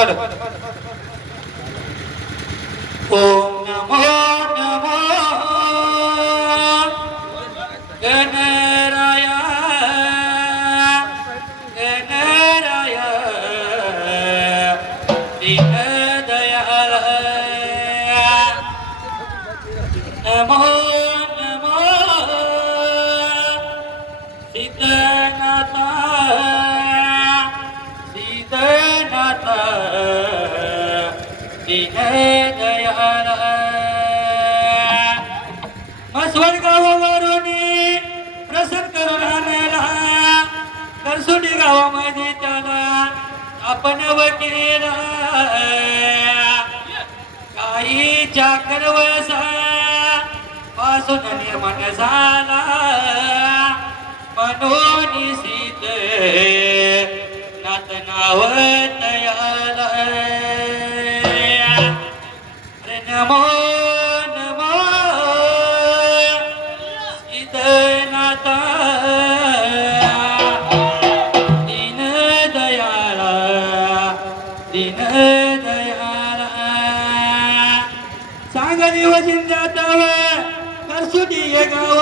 बोलो ओम नमो नमो गणराय गणराय दीनदयाल नमो नमो सिद्धनाथ सिद्धनाथ दीनदयाल मस्वर गावावरून प्रसन्न करून आणायला करसुडी गावामध्ये त्याला आपण वकेला काही चाकर वसा पासून निर्माण झाला मनोनी सीत नात नाव तयाला नमो नमो सीतनाथ दीनदयाला दीनदयाला सांगली वजिंद्यात करसुडी हे गाव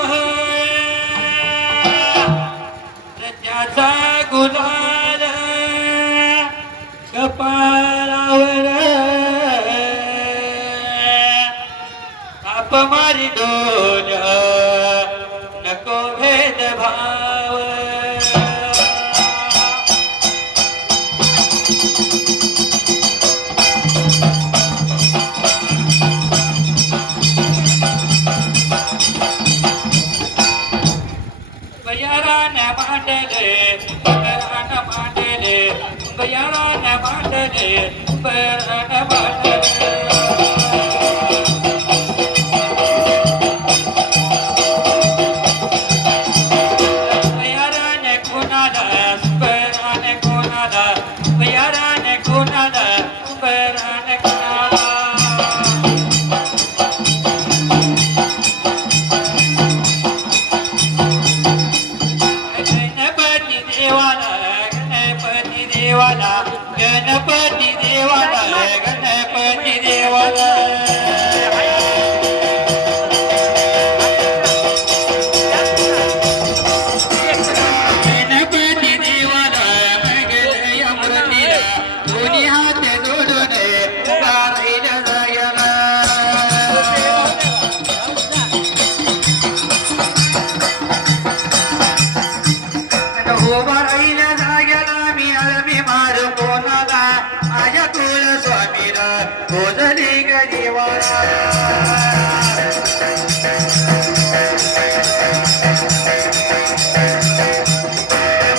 त्याचा गुलाल कपाळावर ताप मारी डोल नको भेद भाव बयारान मांडले बयारान मांडले बयारान मांडले बयारान मांडले गणपती देवाला गणपती देवाला गणपती देवाला मंगल अमृतीला दोन्ही हात जोडून उभा राहिला जायला उभा राहिला जायला मी मार कोणाला माझ्या तुळ स्वामीला भोजली ग देवाला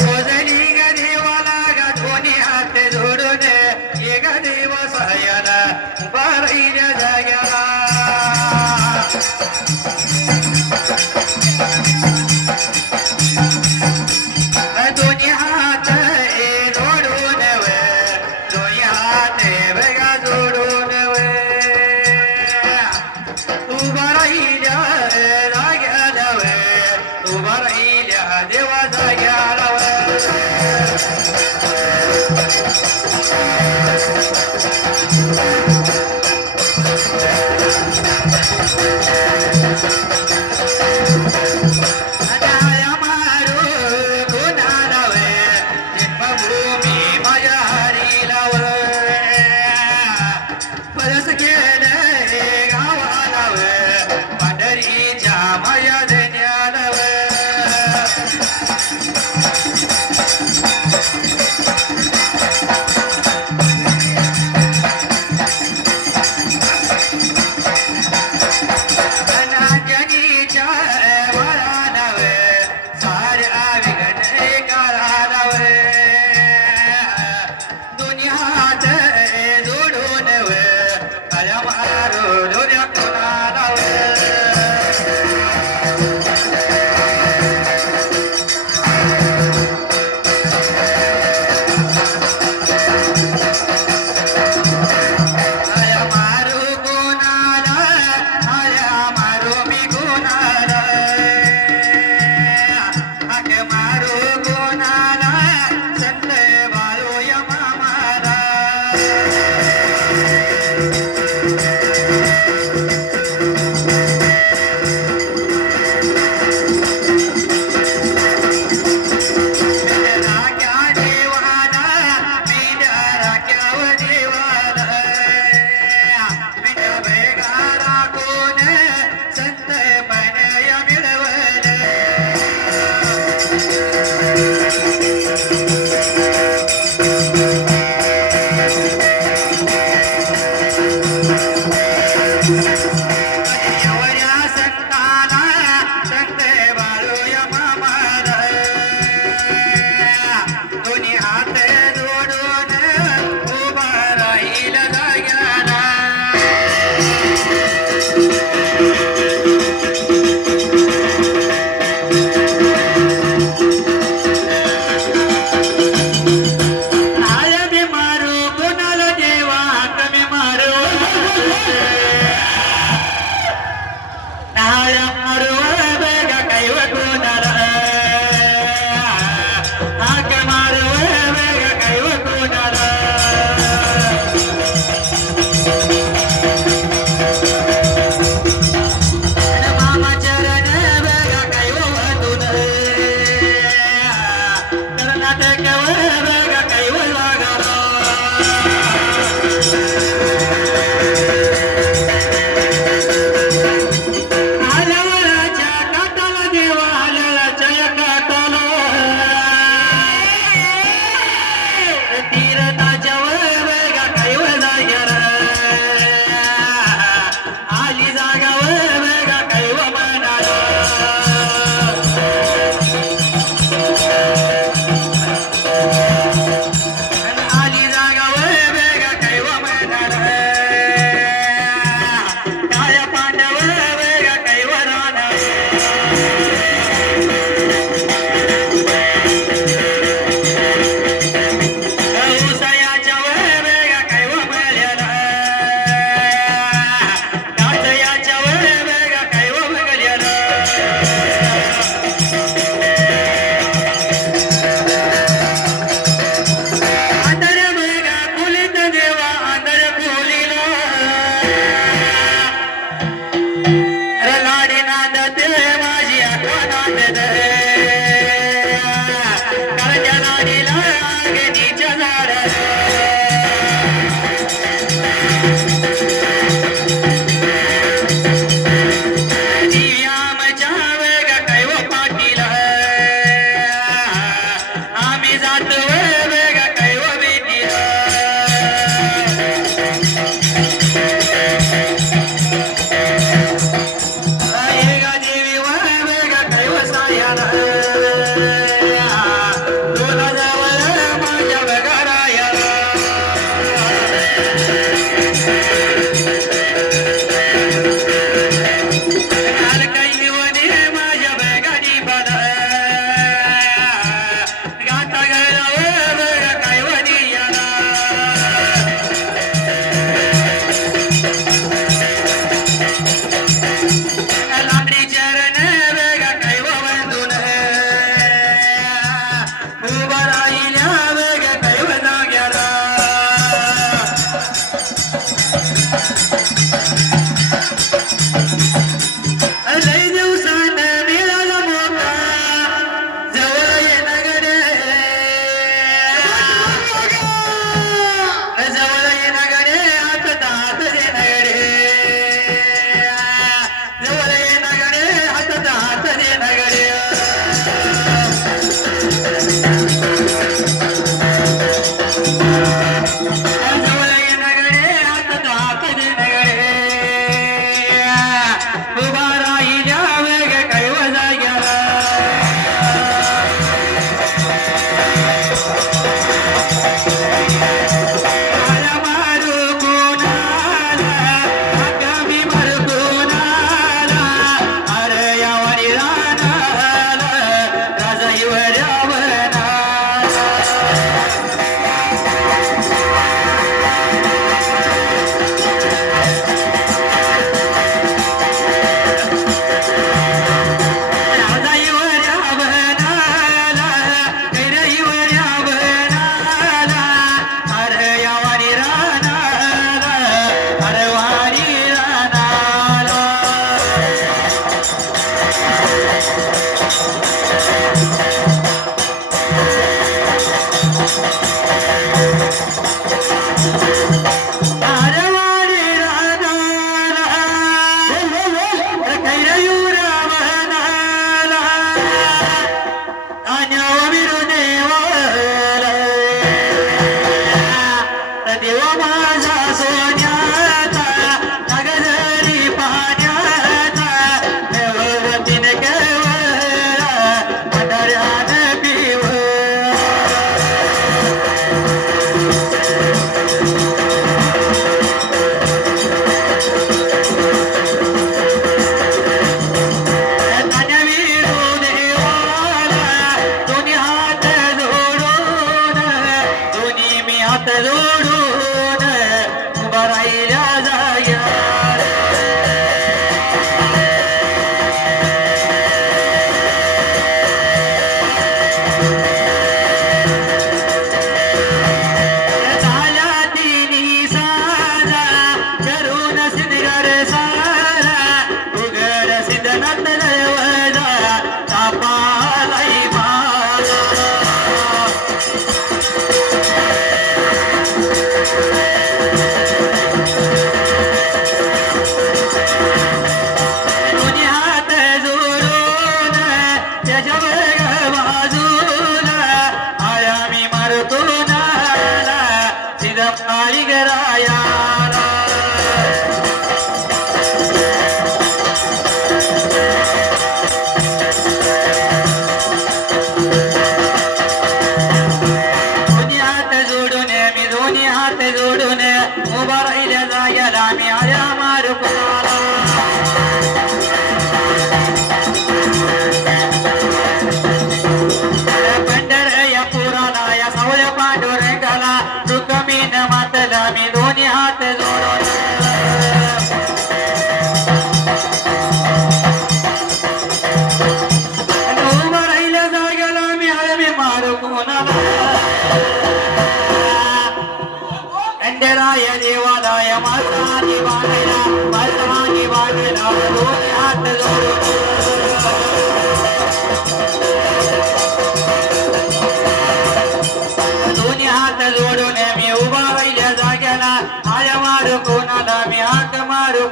भोजली ग देवाला ग दोन्ही हात जोडून ये ग देव सहाय्याला उभा राहिल्या जाग्याला दोन्ही हात जोडून दोन्ही हात बघा जोडून उभा राहिल्या जाग्याला उभा राहिल्या देवा जाग्याला एवढ्या संताला संत बाळूया मामाला दोन्ही हात जोडून उभा राहील जाग्याला मारू कोणाला अंडराय देवालय मातानी बांधला दोन्ही हात जोडून दोन्ही हात जोडून मी उभा राहिल्या जाग्याला आया मारू कोणाला मी हात मारू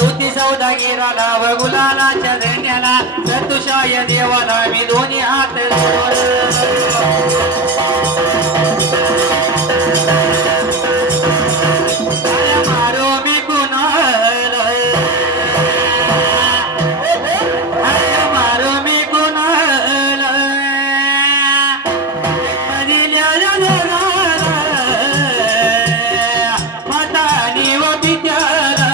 ज्योती सौदागिराला व गुलालाच्या धन्याला सतुशाय देवाला मी दोन्ही हात मारो मी कुणाला मारो मी कुणाला दिल्या जगाला मातानी व पित्याला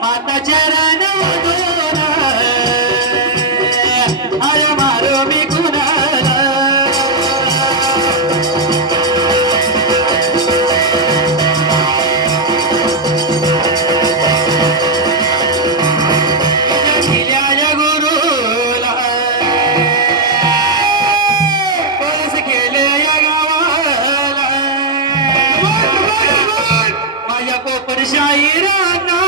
माता चरण अरे मारो मी कुणाला दिल्या गुरुला परस केले या गावाला माझ्या पोपट शाहीरांना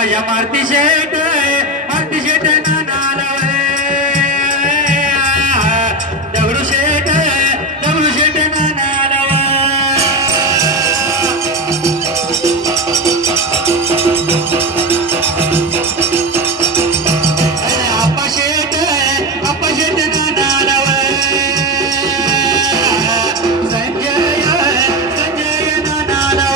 माझ्या मारुती शेठ नानाला दगडू शेठ नानाला आप्पा शेठ नानाला संजय नानाला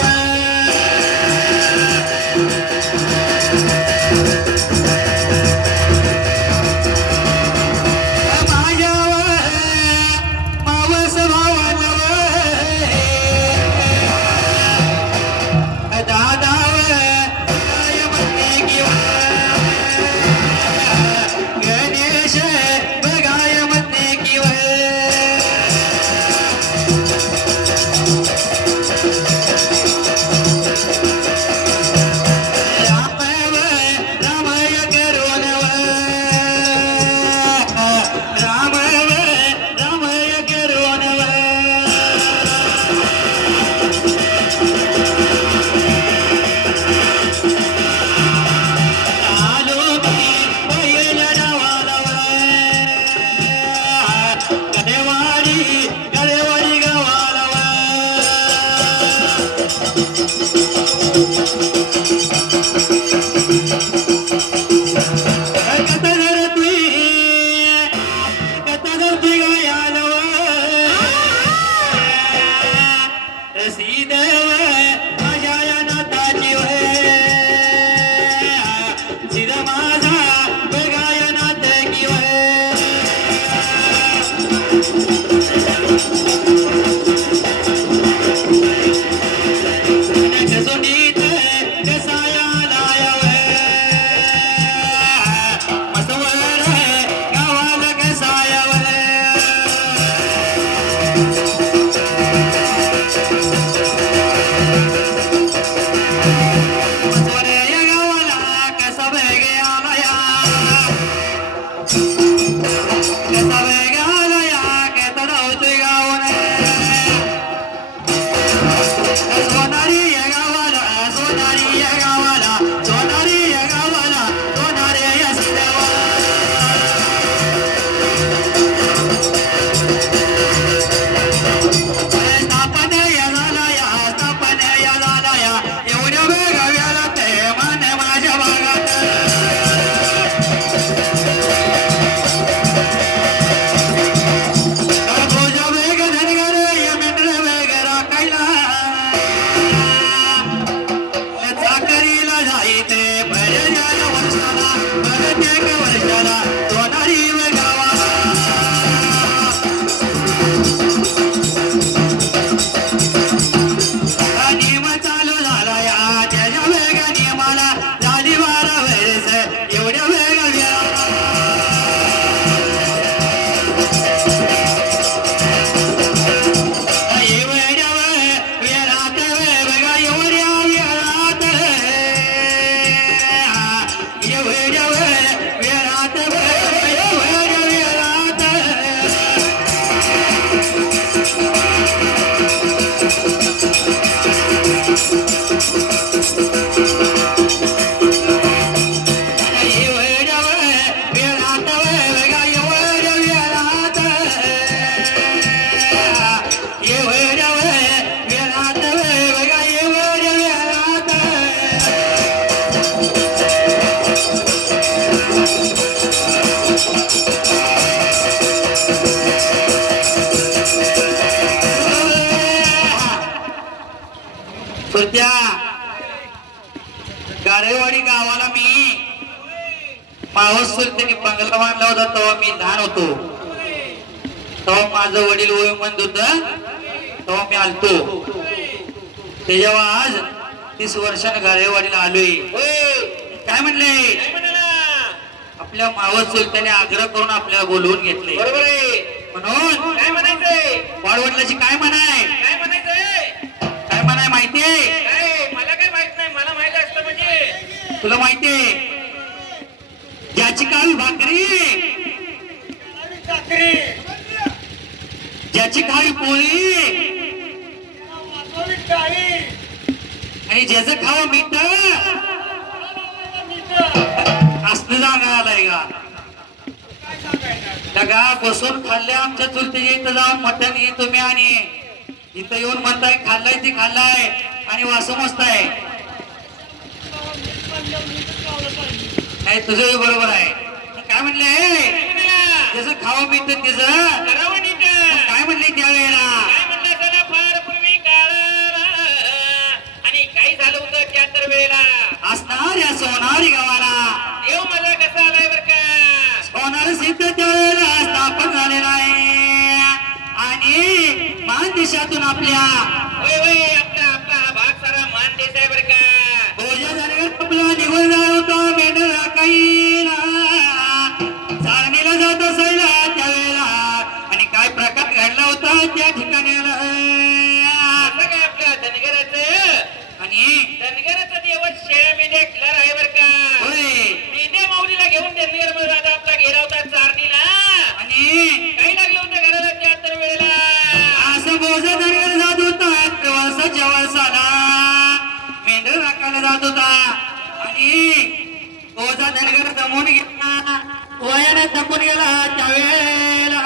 सुरत्या गारेवाडी गावाला मी मावस सुरत्याने बंगला बांधला होता तेव्हा मी लहान होतो. तेव्हा माझं वडील वयोमंद होत तेव्हा मी आलतो. ते जेव्हा आज 30 वर्षाने गारेवाडीला आलोय. काय म्हणले आपल्या मावस सुलत्याने आग्रह करून आपल्याला बोलवून घेतले. बरोबर आहे. म्हणून काय म्हणायचंय वाडवडिलाची काय म्हणाय काय म्हणाय माहितीये? मला काय माहित नाही. मला माहित असतं म्हणजे तुला माहितीये ज्याची काळी भाकरी ज्याची काळी पोळी आणि ज्याचं खावं मीठ आलाय का लगा बसून खाल्ले आमच्या चुलतीच्या इथं जाऊन मटण हे तुम्ही आणि इथं येऊन म्हणताय खाल्लाय ती खाल्लाय आणि वासू मस्त आहे. नाही तुझं बरोबर आहे. काय म्हणले त्याचं खावं मिळतं त्याचं करावं नीट. काय म्हणले त्यावेळेला काय म्हणलं त्याला फार पूर्वी काळ आणि काही झालं होतं 73 वेळेला. असणार या सोनारी गावाला देव माझा कसा आलाय बर का. सोनार सिद्ध त्यावेळेला स्थापन झालेला आहे आणि मान देशातून आपल्या होय होय आपला आपला हा भाग सारा मान देश आहे बर का. भोजा झाल्यावर आपला निघून जात होता मेंढरा काहीला चारणीला जात असायला त्यावेळेला आणि काय प्रकार घडला होता त्या ठिकाणाला असं काय आपल्या धनगराचं आणि धनगराचं देवच शेळ्या मेंढ्या खिलार आहे बर का. होय मेंढ्या माऊलीला घेऊन धनगर मध्ये आता आपला गेला होता चारणीला. आणि काही लागलं होतं घराला 73 वेळेला. असं भोजा झाल्यावर जात होता प्रवासाच्या वर्षाला मेंढर राखायला जात होता आणि भोजा धनगर दमून गेला वयाने थकून गेला त्यावेळेला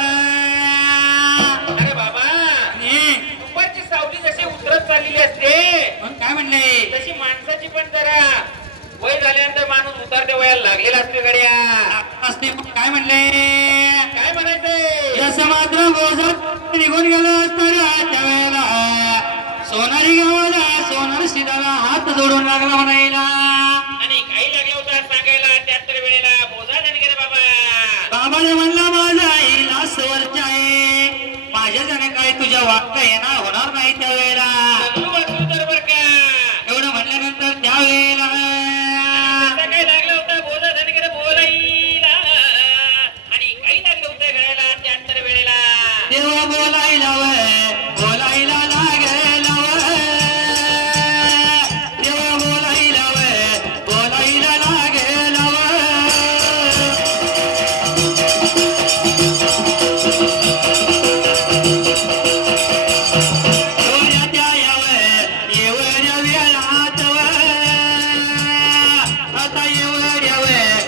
अरे बाबा आणि दुपारची सावली जशी उतरत चाललेली असते मग काय म्हणले तशी माणसाची पण जरा वय झाल्यानंतर माणूस उतरत्या वयाला लागलेला असते गड्या. असते मग काय म्हणले काय म्हणायचंय. जसं मात्र भोजा निघून गेला असताना त्यावेळेला सोनारी गावाला सोनार शिदाला हात जोडून लागला म्हणायला आणि काही लागलं होतं सांगायला 73 वेळेला. बोजा धनगर बाबा. बाबाने म्हणला माझा हिला सवरच्या आहे माझ्या जण काय तुझ्या वागता येणार होणार नाही त्यावेळेला चांगलं वाचलं तर बर का. एवढं म्हटल्यानंतर त्यावेळेला असं काय लागलं होतं बोजा धनगर बोलायला आणि काही लागलं होतं घराला 73 वेळेला. देवा बोलायला बोलायला लागेला देवा बोलायला बोलायला लागेला आता एवढ्या वेळात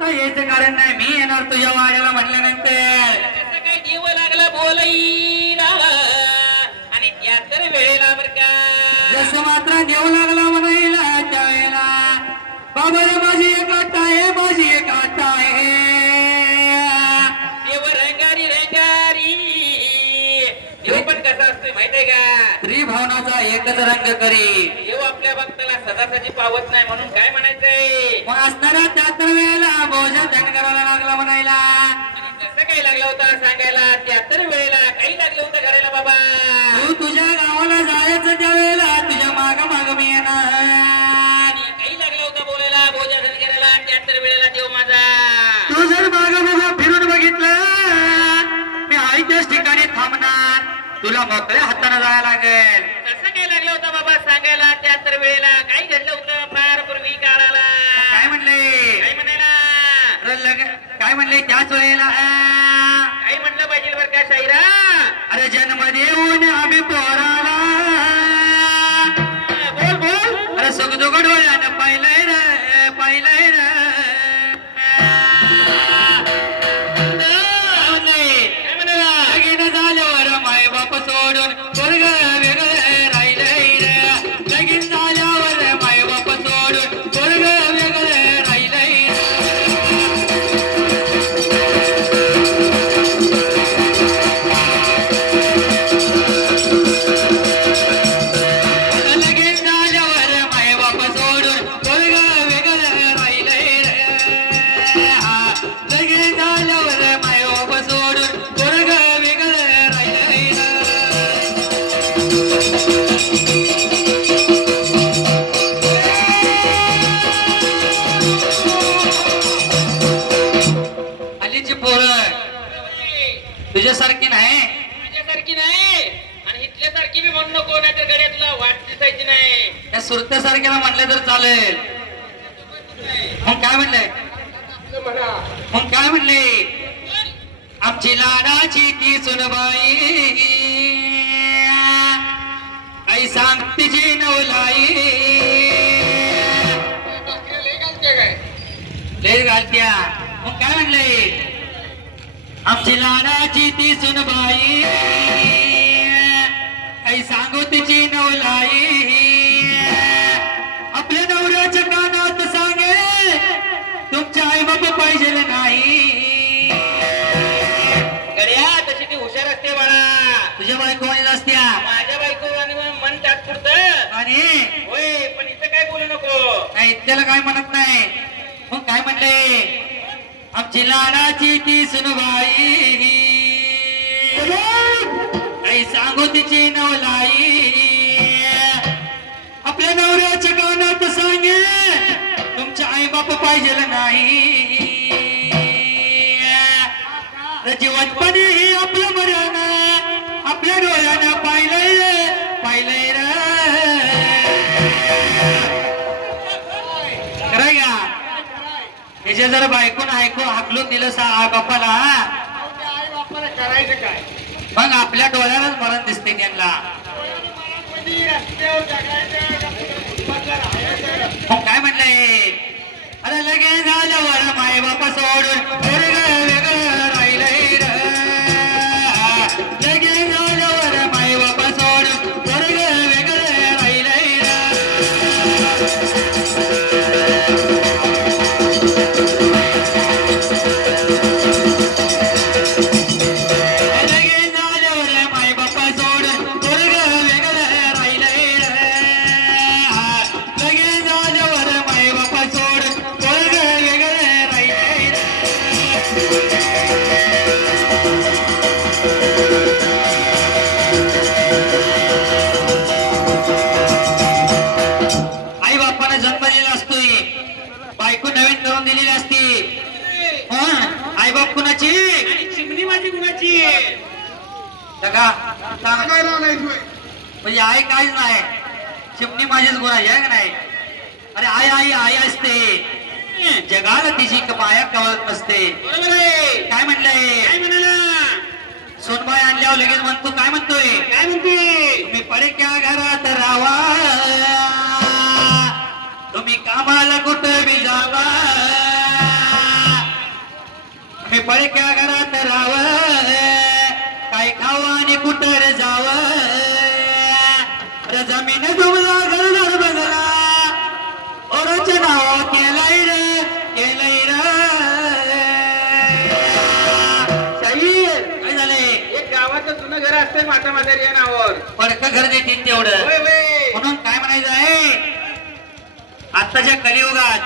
यायचं कारण नाही मी येणार तुझ्या वाड्याला म्हणल्यानंतर त्याचं काय जीव लागला बोलायला आणि 73 वेळेला बर का. जसं मात्र देव लागला म्हणायला त्यावेळेला बाबा रे माझी एक आत्ता आहे माझी एक आत्ता आहे देव रंगारी रंगारी. देव पण कसा असतोय माहितीये का. त्रिभावनाचा एकच रंग करी देव आपल्या भक्ताला सदासजी पावत नाही म्हणून काय म्हणायचंय. मग असणारा 73 वेळेला भोजन करायला लागला म्हणायला आणि जसं काही लागलं होतं सांगायला 73 वेळेला काही लागलं होतं करायला बाबा. तू तुझ्या गावाला जायचं त्या वेळेला तुझ्या माग माग मी येणार आणि काही लागलं होतं बोलायला भोजन करायला 73 वेळेला देव माझा. तू जर माग माग फिरून बघितलं मी आहे त्याच ठिकाणी थांबणार तुला मोकळ्या हाताने जायला लागेल. कसं काय लागलं होतं बाबा सांगायला 73 वेळेला काही घडलं काय म्हणले त्याच वेळेला काही म्हटलं पाहिजे बरं का शाहिरा? अरे जन्म देऊन आम्ही पोराला बोल बोल. अरे सुखदुःख डोळ्यानं पाहिलंय रे पाहिलंय रे काय म्हणाला? लगीन झाल्यावर माय बाप सोडून पोरग वेगळं राहिलंय रे लगीन झाल्यावर माय बाप सोडून पोरग वेगळं राहिलंय लगीन झाल्यावर माय बाप सोडून पोरग वेगळं राहिलंय रे लगीन झाल्यावर माय बाप सोडून पोरग वेगळं राहिलंय हल्लीची पोरं तुझ्यासारखी नाही माझ्यासारखी नाही आणि इथल्यासारखी बी म्हणू नको, नाही तर गड्या तुला वाट दिसायची नाही. त्या सुरत्यासारख्याला म्हणलं तर चालेल मग काय म्हणलंय मग काय म्हणले आमची लाडाची ती सुनबाई आई सांग तिची नवलाई लय घालत्या मग काय म्हणले आमची लाडाची ती सुनबाई आई सांगू तिची नवलाई आपल्या नवऱ्याच्या कानात सांगे तुमच्या आई बाबा पाहिजे नाही गड्या तशी ती हुशार असते बाळा. तुझ्या बायको आणि असत्या माझ्या बायको आणि मन त्यात पुरतं. आणि होय पण इथं काय बोलू नको. नाही त्याला काय म्हणत नाही मग काय म्हणले आमची लाडाची ती सुनबाई आई सांगू तिची नवलाई आपल्या नवऱ्याच्या कानात सांगे तुमच्या आई बाप पाहिजे नाही जीवनपणी आपलं मरण आपल्या डोळ्यानं पाहिलंय पाहिलंय रे खरं का त्याच्या जर बायकून ऐकून हाकलून दिलं बापाला करायचं काय? मग आपल्या डोळ्यालाच मरण दिसते त्यांना मग काय म्हणलंय अरे लगेच झाल्यावर माय बापा सोडून पोरगं वेगळं राहिलंय रे. लगेच झाल्यावर माय बापा सोडून पोरगं वेगळं राहिलंय रे. लगेच झाल्यावर माय बापा सोडून पोरगं वेगळं राहिलंय रे. लगेच झाल्यावर माय बापा सोडून पोरगं वेगळं राहिलंय रे. आई बापाने जन्म दिलेला असतोय बायको नवीन करून दिलेली असते आई बाप कुणाची आणि चिमणी माझी गुणाची. बघा म्हणजे आई काहीच नाही चिमणी माझीच गुणाची आहे का नाही अरे आई आई आई असते जगाला तिची माया कवळत नसते बरोबर आहे. काय म्हणलंय काय म्हणाला? सोनबाई आणल्यावर लगेच म्हणतो काय म्हणतोय काय म्हणते? तुम्ही पडक्या घरात राहावा तुम्ही कामाला कुठं बी जावा तुम्ही पडक्या घरात राहावं काय खावा आणि कुठं रे जावं अरे जमीन तुमला घरदार बघला ओरचं नाव केलंय रे केलंय रे शाहीर काय झालंय एक गावाचं जुनं घर असते माता म्हातारी या नावावर. पडकं घर देतील तेवढं होय होय. म्हणून काय म्हणायचं आहे आत्ताच्या कलियुगात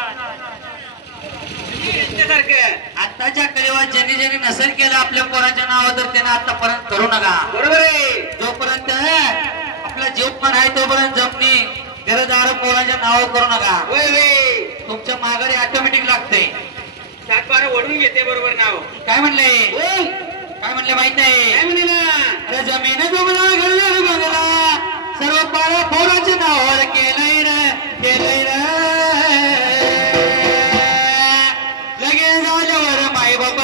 यांच्यासारखं. आत्ताच्या कलियुगात ज्यांनी ज्यांनी नसेल केलं आपल्या पोरांच्या नावावर तर त्यांना आतापर्यंत करू नका बरोबर आहे. जोपर्यंत आपला जीव पण आहे तोपर्यंत जमनी घरदार पोरांच्या नावावर करू नका होय होय. तुमच्या माघारी ऑटोमॅटिक लागते 7-12 ओढून घेते बरोबर नाव. काय म्हणले होय. काय म्हणले माहित नाही काय म्हणाला? अरे जमीन तुमला घरदार बंगला सर्व पारा पोरांच्या नावावर केलंय रे केलंय रे लगेच झाल्यावर माय बाप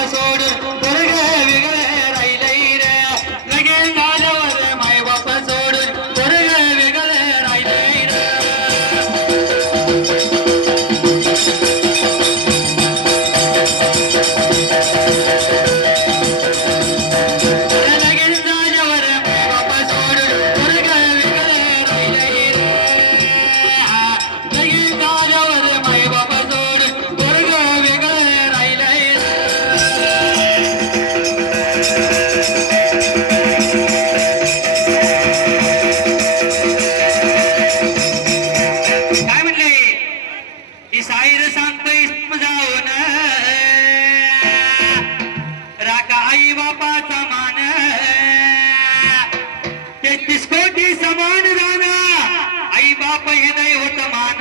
बाप हे दैवत मान.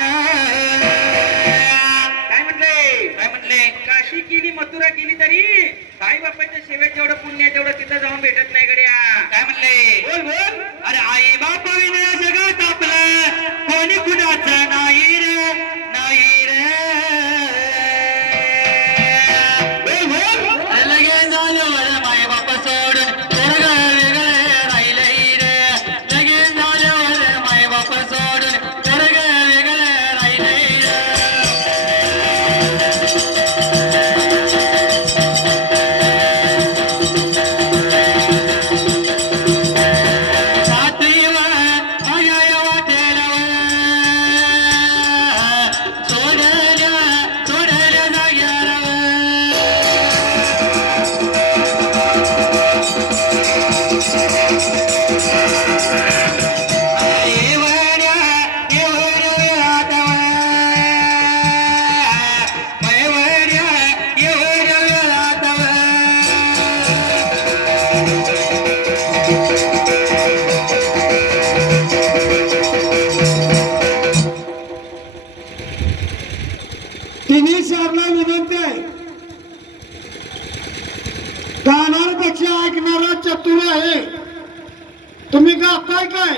काय म्हणले काय म्हणले? काशी केली मथुरा केली तरी साई बापाच्या सेवेत जेवढं पुण्य तेवढं तिथं जाऊन भेटत नाही गड्या. काय म्हणले? बोल बोल. अरे आई बाप विना जगात आपलं कोणी कुणाचं नाही रे, नाही रे. बोल बोल. लगेच झाल्यावर माय बाप सोडून स्वर्ग वेगळे राहिले रे. लगेच झाल्यावर माय बाप सोडून स्वर्ग वेगळे राहिले रे. सातवीवर माझ्या वाटेलावर सोडल्या जाग्यावर. तिन्ही चारला विनंती आहे. गाणाऱ्यापेक्षा ऐकणारा चतुर आहे. तुम्ही गाताय काय?